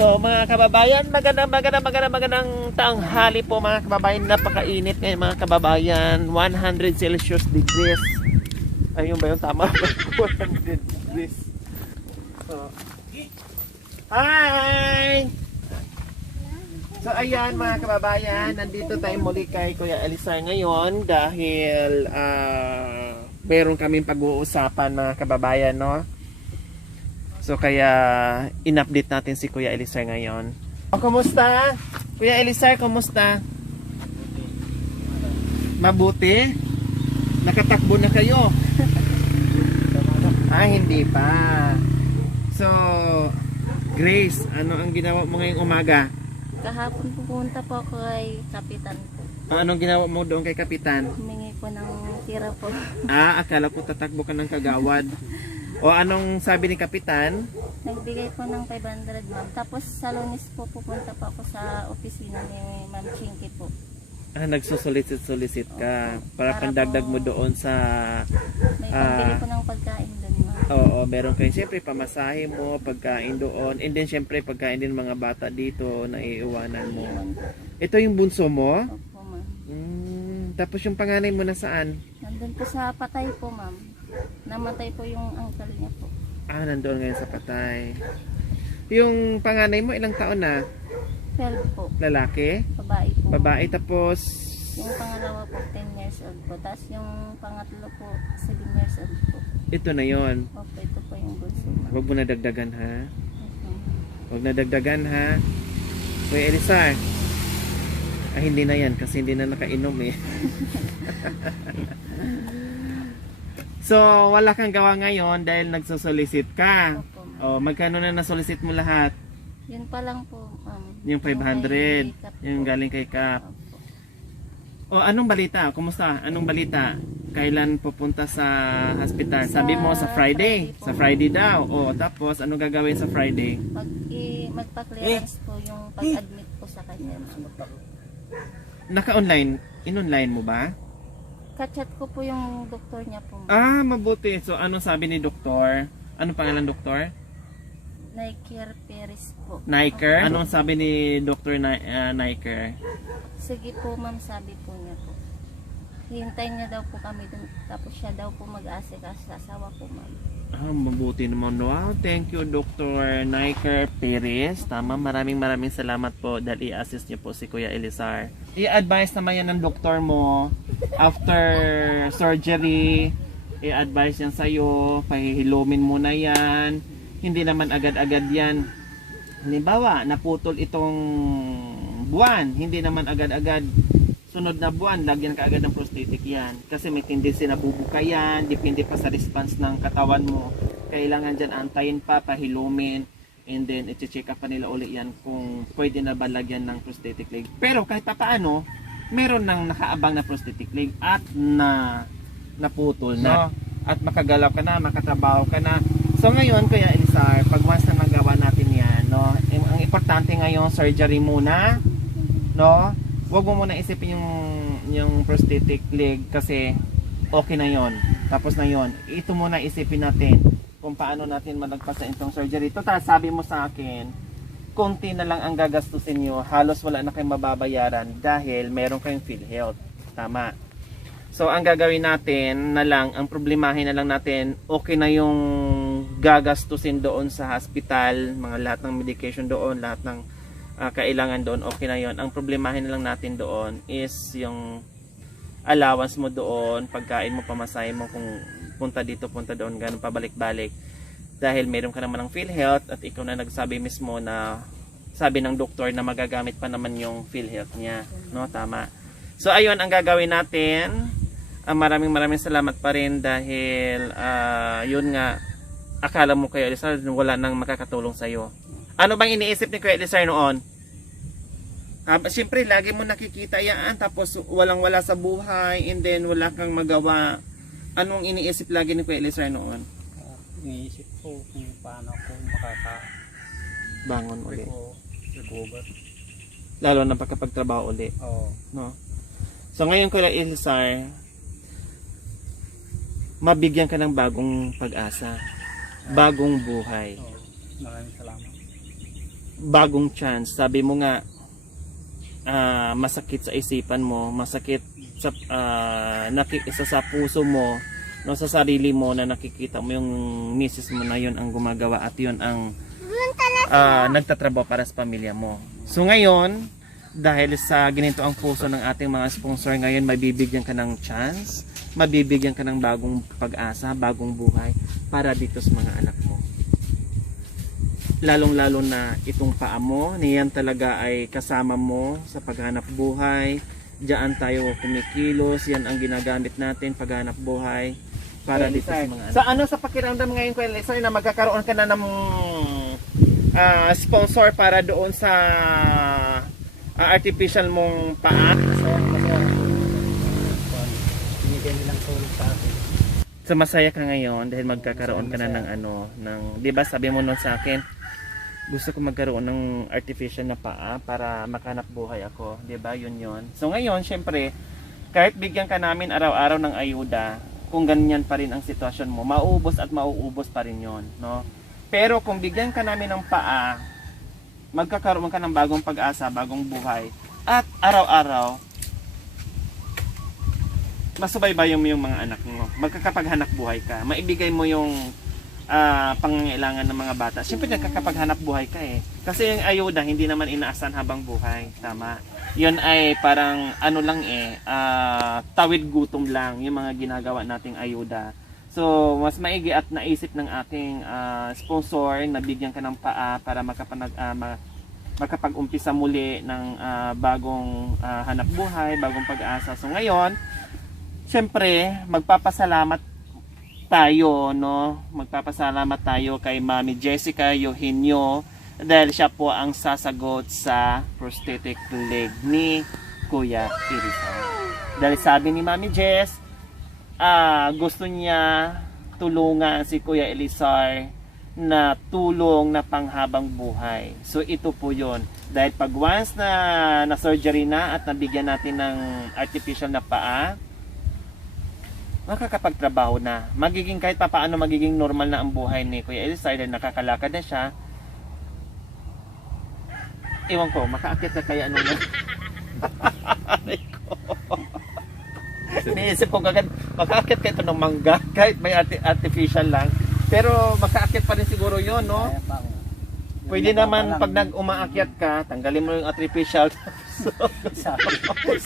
So mga kababayan, magandang tanghali po mga kababayan. Napakainit ngayon mga kababayan. 100 Celsius degrees. Ayun ba yung tama? 100 degrees. So, hi! So ayan mga kababayan, nandito tayo muli kay Kuya Elisar ngayon dahil meron kaming pag-uusapan mga kababayan, no? So kaya in-update natin si Kuya Elisar ngayon. O, kumusta? Kuya Elisar, kumusta? Mabuti? Nakatakbo na kayo? Hindi pa. So, Grace, ano ang ginawa mo ngayong umaga? Kahapon pupunta po ako kay Kapitan po. Anong ginawa mo doon kay Kapitan? Humingi po ng tira po. Akala ko tatakbo ka ng kagawad. O anong sabi ni Kapitan? Nagbigay po ng 500 ma'am. Tapos sa Lunes po pupunta po ako sa opisina ni Ma'am Chinky po. Nagsusulisit ka para pandagdag mo doon sa May pambili po ng pagkain doon ma'am. Oo, meron kayo siyempre pamasahe mo, pagkain doon, and then siyempre pagkain din mga bata dito na iiwanan mo. Iwan po. Ito yung bunso mo? Opo ma'am. Tapos yung panganay mo nasaan? Nandun po sa Patay po ma'am. Namatay po yung uncle niya po. Nandoon ngayon sa Patay. Yung panganay mo ilang taon na? 12 po. Lalaki? Babae po. Babae, tapos Yung pangalawa po 10 years old po. Tapos yung pangatlo po 7 years old po. ito na yon. Opo, ito po yung bunso ma'am. Huwag mo na dagdagan ha. Opo. Huwag na dagdagan ha. Kuya Elisar. Hindi na yan kasi hindi na nakainom eh. So, wala kang gawa ngayon dahil nagsusolicit ka. Opo ma'am. Magkano na nasolicit mo lahat? Yun pa lang po ma'am. Yung 500. kay Kap Yung po. galing kay Kap. Opo. Anong balita? Kumusta? Anong balita? Kailan pupunta sa hospital? Sabi mo sa Friday. Friday po. Sa Friday daw. Tapos ano gagawin sa Friday? Magpa-clearance po yung pag-admit po sa kanya. Naka-online. In-online mo ba? Kachat ko po yung doktor niya po ma'am. Mabuti. So, anong sabi ni doktor? Anong pangalan doktor? Niker Perez po. Niker? Anong sabi ni Dr. Niker? Sige po ma'am, sabi po niya po. Hintayin niya daw po kami dun. Tapos siya daw po mag-aasikaso sa asawa po ma'am. Mabuti naman. Wow, thank you Dr. Niker Perez. Tama, maraming salamat po dahil i-assist niyo po si Kuya Elisar. I-advise naman yan ng doktor mo after surgery. I-advise yan sa'yo. Pahihilumin muna yan. Hindi naman agad-agad yan. Halimbawa, naputol itong buwan. Hindi naman agad-agad. Sunod na buwan, lagyan ka agad ng prosthetic yan. Kasi may tendency na bubuka yan. Depende pa sa response ng katawan mo. Kailangan dyan antayin pa, pahilumin. And then, i-check up pa nila uli yan kung pwede na ba lagyan ng prosthetic leg. Pero kahit pa paano, meron nang nakaabang na prosthetic leg at naputol na. At makagalaw ka na, makatrabaho ka na. So ngayon, Kuya Elisar, pag once na nagawa natin yan, no, ang importante ngayon, surgery muna, no? Huwag mo muna isipin yung prosthetic leg kasi okay na yon. Tapos na yon. Ito muna isipin natin kung paano natin malagpasan itong surgery. Total, sabi mo sa akin, konti na lang ang gagastusin nyo, halos wala na kayong mababayaran dahil meron kayong PhilHealth. Tama. So, ang gagawin natin na lang, ang problemahin na lang natin, okay na yung gagastusin doon sa hospital, mga lahat ng medication doon, lahat ng kailangan doon, okay na yon. Ang problemahin na lang natin doon is yung allowance mo doon, pagkain mo, pamasahe mo, kung punta dito, punta doon, ganun pabalik-balik. Dahil meron ka naman ng PhilHealth at ikaw na nagsabi mismo na sabi ng doktor na magagamit pa naman yung PhilHealth niya. No, tama. So, ayun ang gagawin natin. Maraming salamat pa rin dahil yun nga, akala mo Kuya Elisar wala nang makakatulong sa'yo. Ano bang iniisip ni Kuya Elisar noon? Siyempre, lagi mo nakikita yan, tapos walang-wala sa buhay, and then wala kang magawa. Anong iniisip lagi ni Kuya Elisar noon? Iniisip ko kung paano ako Bangon uli. recover. Lalo na pagkapagtrabaho uli. Oo. No? So ngayon Kuya Elisar, mabigyan ka ng bagong pag-asa, bagong buhay. Maraming salamat. bagong chance. Sabi mo nga, masakit sa isipan mo, masakit sa isa sa puso mo, no, sa sarili mo na nakikita mo yung misis mo na yun ang gumagawa at yun ang nagtatrabaho para sa pamilya mo. So ngayon, dahil sa ginito ang puso ng ating mga sponsor, ngayon mabibigyan ka ng chance, mabibigyan ka ng bagong pag-asa, bagong buhay para dito sa mga anak mo. Lalong-lalo na itong paa mo, niyan talaga ay kasama mo sa paghanap buhay. Diyan tayo kumikilos, yan ang ginagamit natin paghanap buhay para dito sa mga anak. So ano sa pakiramdam ngayon ko, Elisa, na magkakaroon ka na ng sponsor para doon sa artificial mong paa? Masaya. Binigyan nilang tulong sa akin. So masaya ka ngayon dahil magkakaroon ka na ng di ba sabi mo noon sa akin, gusto ko magkaroon ng artificial na paa para makanap buhay ako, 'di ba? Yun. So ngayon, syempre, kahit bigyan ka namin araw-araw ng ayuda, kung ganyan pa rin ang sitwasyon mo, mauubos at mauubos pa rin 'yon, no? Pero kung bigyan ka namin ng paa, magkakaroon ka ng bagong pag-asa, bagong buhay, at araw-araw masubaybayan mo yung mga anak mo. Magkakapaghanap buhay ka. Maibigay mo yung pangangailangan ng mga bata. Siyempre nagkakapaghanap buhay ka eh. Kasi yung ayuda hindi naman inaasan habang buhay. Tama. Yun ay parang tawid gutom lang yung mga ginagawa nating ayuda. So mas maigi at naisip ng ating sponsor na bigyan ka ng paa para makapag-umpisa muli ng bagong hanap buhay, bagong pag-asa. So ngayon, siyempre magpapasalamat tayo, no? Magpapasalamat tayo kay Mami Jessica Eugenio dahil siya po ang sasagot sa prosthetic leg ni Kuya Elisa. Dahil sabi ni Mami Jess, gusto niya tulungan si Kuya Elisa na tulong na panghabang buhay. So ito po yun. Dahil pag once na surgery na at nabigyan natin ng artificial na paa, makakapagtrabaho na. Magiging kahit papaano magiging normal na ang buhay ni Kuya Elisa dahil nakakalakad na siya. Ewan ko, makaakit na kaya nung Iniisip ko kagad, makaakit kayo ng mangga kahit may artificial lang. Pero makaakit pa rin siguro yon, no? Kaya pa ako. Pwede naman pag umaakyat ka, tanggalin mo yung artificial.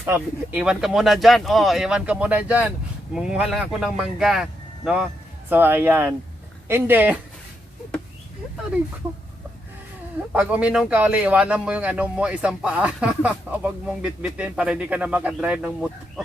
Sabi, iwan ka muna dyan. Iwan ka muna dyan. Munguha lang ako ng mangga, no? So ayan. Hindi. Aray ko. Pag uminom ka ulit, iwanan mo yung isang paa. Huwag mong bitbitin para hindi ka na makadrive ng motor.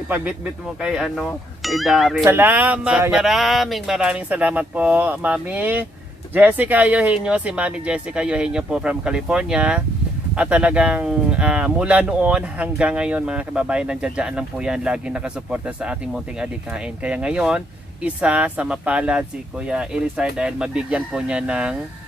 Ipagbitbit mo kay kay Daryl. Salamat, maraming salamat po, Mami Jessica Eugenio, si Mami Jessica Eugenio po from California. At talagang mula noon hanggang ngayon mga kababayan, nandiyan lang po yan, lagi nakasuporta sa ating munting adikain. Kaya ngayon, isa sa mapalad si Kuya Elisa dahil mabigyan po niya ng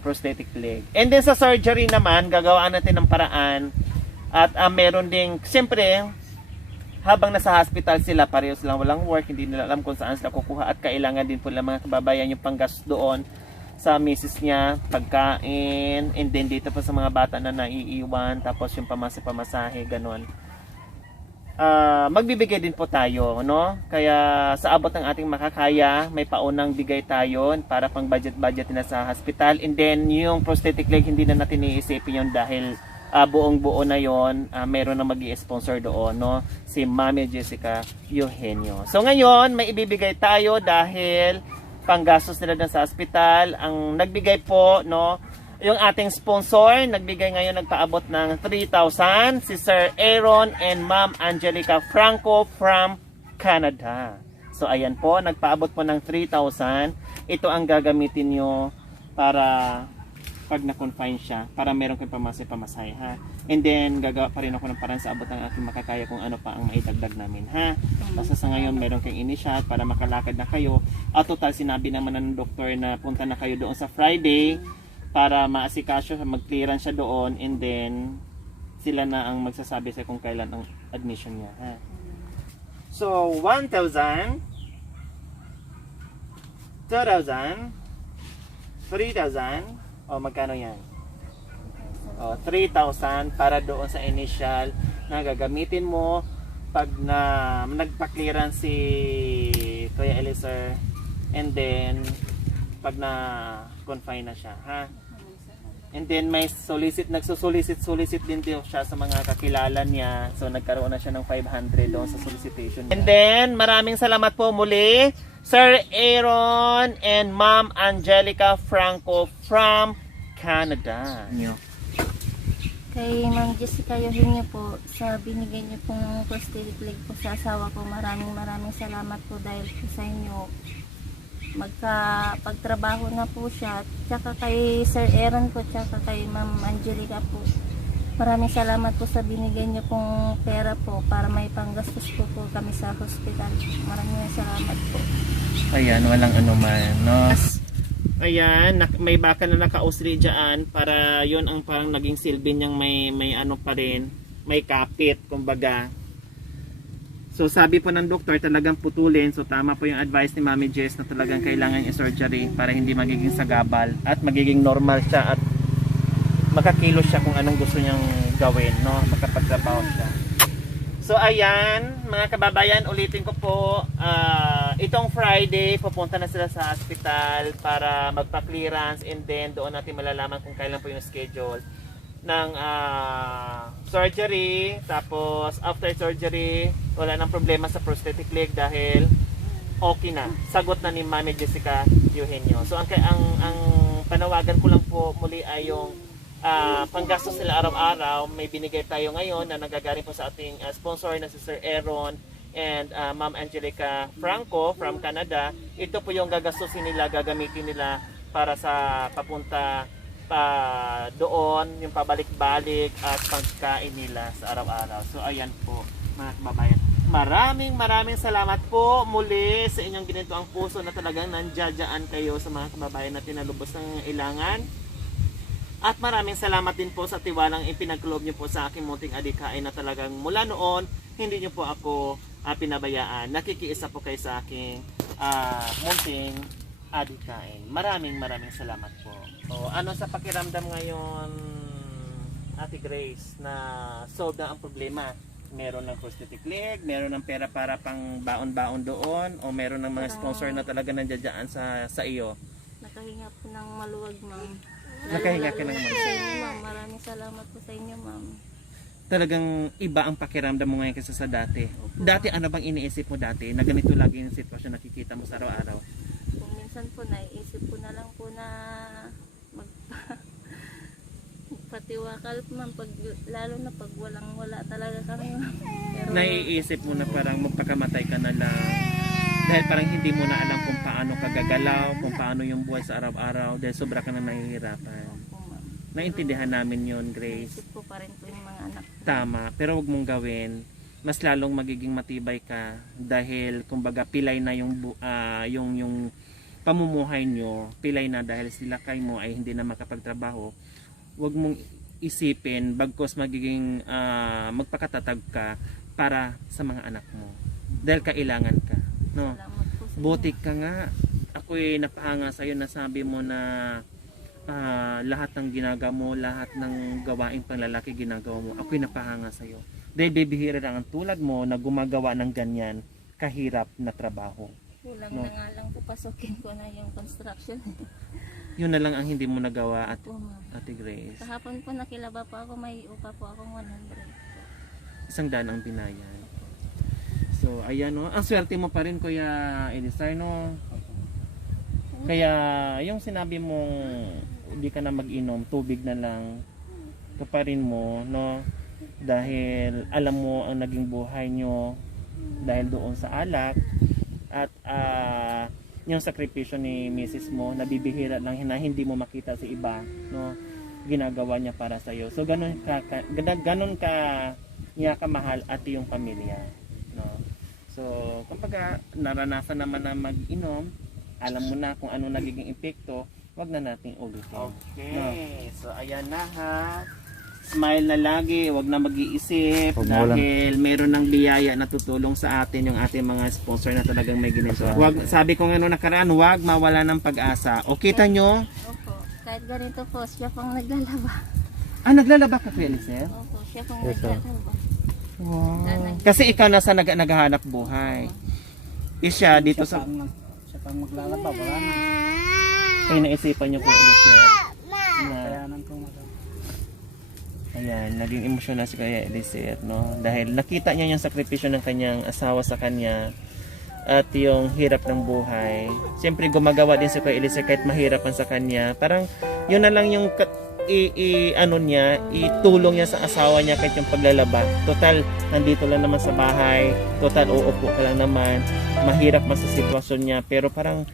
prosthetic leg. And then sa surgery naman, gagawaan natin ng paraan at meron ding, siyempre, habang nasa hospital sila, pareho silang walang work, hindi nila alam kung saan sila kukuha at kailangan din po lang mga kababayan yung panggastos doon sa misis niya, pagkain, and then dito pa sa mga bata na naiiwan, tapos yung pamasahe, ganon. Magbibigay din po tayo, no? Kaya sa abot ng ating makakaya, may paunang bigay tayo para pang budget na sa hospital, and then yung prosthetic leg, hindi na natin iisipin yun dahil buong-buo na yon, meron na mag-i-sponsor doon, no? Si Mami Jessica Eugenio. So ngayon, may ibibigay tayo dahil panggastos nila dun sa hospital. Ang nagbigay po, no, yung ating sponsor, nagbigay ngayon, nagpaabot ng 3,000, si Sir Aaron and Ma'am Angelica Franco from Canada. So ayan po, nagpaabot po ng 3,000. Ito ang gagamitin nyo para pag na-confine siya, para meron kayong pamasahe, ha? And then, gagawa pa rin ako ng parang sa abot ng aking makakaya kung ano pa ang maidagdag namin, ha? Basta sa ngayon, meron kayong initial para makalakad na kayo. At total, sinabi naman ng doktor na punta na kayo doon sa Friday para maasikaso, mag-clearance siya doon, and then, sila na ang magsasabi sa kung kailan ang admission niya, ha? So, 1,000, 2,000, 3,000, O, magkano yan? O, 3,000 para doon sa initial na gagamitin mo pag nagpa-clearance si Kuya Eliezer, and then pag na confine na siya, ha? And then may nagsusolicit din siya sa mga kakilala niya. So nagkaroon na siya ng 500 doon sa solicitation niya. And then maraming salamat po muli Sir Aaron and Ma'am Angelica Franco from Canada. Kay Ma'am Jessica Eugenio po, sa binigay niyo pong prosthetic leg po sa asawa ko, maraming salamat po dahil po sa inyo. Pagtrabaho na po siya, tsaka kay Sir Aaron po, tsaka kay Ma'am Angelica po, maraming salamat po sa binigay niyo pong pera po para may panggastos po kami sa hospital. Maraming salamat po. Ayan, walang anuman, no? Ayan, may baka na nakausli dyan para yon ang parang naging silbi niyang may ano pa rin, may kapit, kumbaga. So sabi po ng doktor talagang putulin. So tama po yung advice ni Mami Jess na talagang kailangan i-surgery para hindi magiging sagabal at magiging normal siya at makakilos siya kung anong gusto niyang gawin, no? Makapagtrabaho siya. So ayan, mga kababayan, ulitin ko po, itong Friday pupunta na sila sa hospital para magpa-clearance, and then doon natin malalaman kung kailan po yung schedule ng surgery. Tapos after surgery wala nang problema sa prosthetic leg dahil okay na, sagot na ni Mami Jessica Eugenio. So ang panawagan ko lang po muli ay yung panggastos nila araw-araw. May binigay tayo ngayon na nagagaling po sa ating sponsor na si Sir Aaron and Ma'am Angelica Franco from Canada. Ito po yung gagastusin nila, gagamitin nila para sa papunta doon, yung pabalik-balik at pagkain nila sa araw-araw. So ayan po mga kababayan, maraming salamat po muli sa inyong ginito ang puso na talagang nandiyan kayo sa mga kababayan na tinalubos ng ilangan. At maraming salamat din po sa tiwalang ipinagkaloob niyo po sa aking munting adikain na talagang mula noon hindi niyo po ako pinabayaan. Nakikiisa po kayo sa aking munting adikain. Maraming salamat po. So, ano sa pakiramdam ngayon, Ate Grace, na solve na ang problema? Meron ng prosthetic leg, meron ng pera para pang baon-baon doon, o meron ng mga sponsor na talaga nandiyan sa iyo? Nakahinga po ng maluwag, Ma'am. Nakahinga ka ng Sa inyo, Ma'am. Maraming salamat po sa inyo, Ma'am. Talagang iba ang pakiramdam mo ngayon kaysa sa dati. Dati ano bang iniisip mo dati na ganito lagi yung sitwasyon nakikita mo sa araw-araw? Kung minsan po naiisip ko na lang po na magpatiwakal, Ma'am, lalo na pag wala talaga kami, Ma'am. Pero Naiisip mo na parang magpakamatay ka na lang dahil parang hindi mo na alam kung paano ka gagalaw, kung paano yung buhay sa araw-araw dahil sobra ka na nahihirapan. po, Ma'am. Naintindihan namin yon, Grace. Isip ko pa rin po yung mga anak. Tama, pero wag mong gawin. Mas lalong magiging matibay ka dahil kumbaga pilay na yung pamumuhay nyo, pilay na dahil sila kay mo ay hindi na makapagtrabaho. Wag mong isipin bagkos magiging magpakatatag ka para sa mga anak mo dahil kailangan ka, no? Salamat po sa inyo. Buti ka nga. Ako'y napahanga sa'yo na sabi mo na lahat ng ginagawa mo, lahat ng gawaing panglalaki ginagawa mo. Ako'y napahanga sa'yo. Dahil bibihira lang ang tulad mo na gumagawa ng ganyan kahirap na trabaho. Kulang No. na nga lang po, pasukin ko na yung construction. Yun na lang ang hindi mo nagawa, Po, Ma'am. Ate Grace. Kahapon po nakilaba po ako, may upa po akong 100 po. 100 ang binayad. So, ayan, no. Ang swerte mo pa rin, Kuya Eliezer, no. Kaya yung sinabi mong hindi ka na mag-inom, tubig na lang, kaparin mo, no? Dahil alam mo ang naging buhay nyo dahil doon sa alak, at yung sakripisyo ni Mrs. mo, nabibihira lang na hindi mo makita sa iba, no? Ginagawa niya para sa iyo. So ganun ka niya kamahal at yung pamilya, no? So kapag naranasan naman na mag-inom, alam mo na kung ano nagiging epekto, wag na nating ulitin. Okay. So ayan na, ha. Smile na lagi, wag na mag-iisip dahil meron ng biyaya na tutulong sa atin yung ating mga sponsor na talagang may ginito. Wag, sabi ko nga noong nakaraan, wag mawala ng pag-asa. O kita nyo, Opo, kahit kahit ganito po, siya pong naglalaba. Ah, naglalaba ka, Kuya Elisir? Opo, siya pong Yes, sir. naglalaba. Wow. Kasi ikaw nasa naghahanap buhay. Isya dito sa... Siya pang maglalaba, wala na. Kaya naisipan niyo, Kuya Elisir. Na, Kayanan ko madam. ayan, naging emosyonal si Kuya Elisir, no? Dahil nakita niya yung sakripisyo ng kanyang asawa sa kanya at yung hirap ng buhay. Siyempre gumagawa din si Kuya Elisir kahit mahirapan sa kanya. Parang yun na lang yung ano niya, itulong niya sa asawa niya kahit yung paglalaba. Total, nandito lang naman sa bahay. Total, uupo ka lang naman. Mahirap man sa sitwasyon niya. Pero parang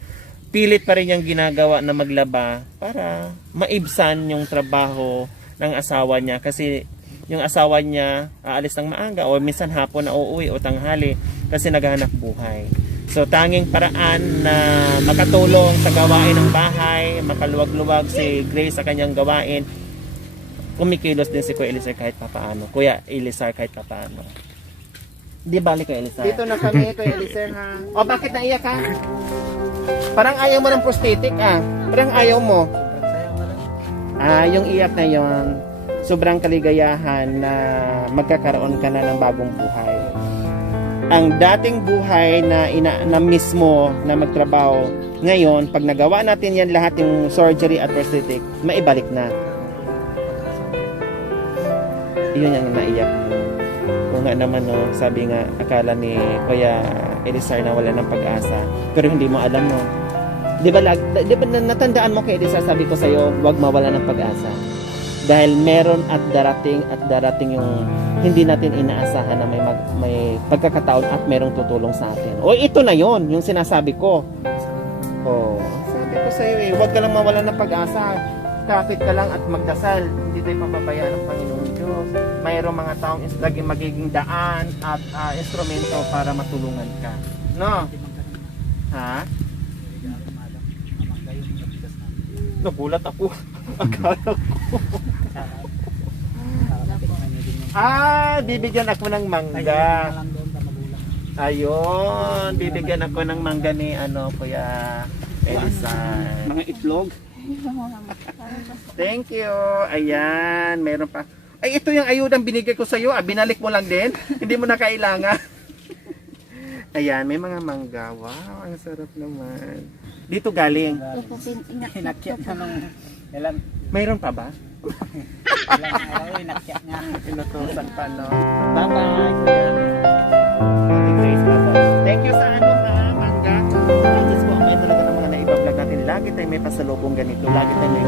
pilit pa rin niyang ginagawa na maglaba para maibsan yung trabaho ng asawa niya. Kasi yung asawa niya aalis ng maaga o minsan hapon na uuwi o tanghali kasi naghahanap buhay. So tanging paraan na makatulong sa gawain ng bahay, makaluwag-luwag si Grace sa kanyang gawain, kumikilos din si Kuya Elisir kahit papaano. Kuya Elisir kahit papaano. Di balik Kuya Elisir. Dito na kami Kuya Elisir ha. O bakit naiyak ka? Parang ayaw mo ng prosthetic ah. Parang ayaw mo. Sayo na lang. Ah, yung iyak na yon, sobrang kaligayahan na magkakaroon ka na ng bagong buhay. Ang dating buhay na mismo na magtrabaho, ngayon, pag nagawa natin yan lahat, yung surgery at prosthetic, maibalik na. Yun yung naiyak mo. Kung nga naman, no, sabi nga, akala ni Kuya Elisar na wala ng pag-asa. Pero hindi mo alam, no. Di ba natandaan mo kay Elisar, sabi ko sa'yo, huwag mawala ng pag-asa. Dahil meron at darating yung hindi natin inaasahan na may pagkakataon at merong tutulong sa atin. O ito na yon, yung sinasabi ko. Oh, sabi ko sa iyo huwag ka lang mawala ng pag-asa. Kapit ka lang at magdasal. Hindi tayo papabayaan ng Panginoon Diyos. Mayroong mga taong magiging daan at instrumento para matulungan ka. No? Ha? Nagulat ako. Akala ko. Bibigyan ako ng mangga. Ayun, bibigyan ako ng mangga ni Kuya Elisar. Mga itlog. Thank you. Ayan, meron pa. Ay, ito yung ayudang binigay ko sa iyo. Binalik mo lang din. Hindi mo na kailangan. Ayan, may mga mangga. Wow, ang sarap naman. Dito galing. Opo, Inakyat na nung ilan Mayroon pa ba? araw, inakyat niya. Inutusan pa, no? Bye-bye, Kuya. Ate Grace, bye-bye. Thank you sa mangga. Diyos ko, ang may talaga ng mga naibablog natin. Lagi tayo may pasalubong ganito. Lagi tayo may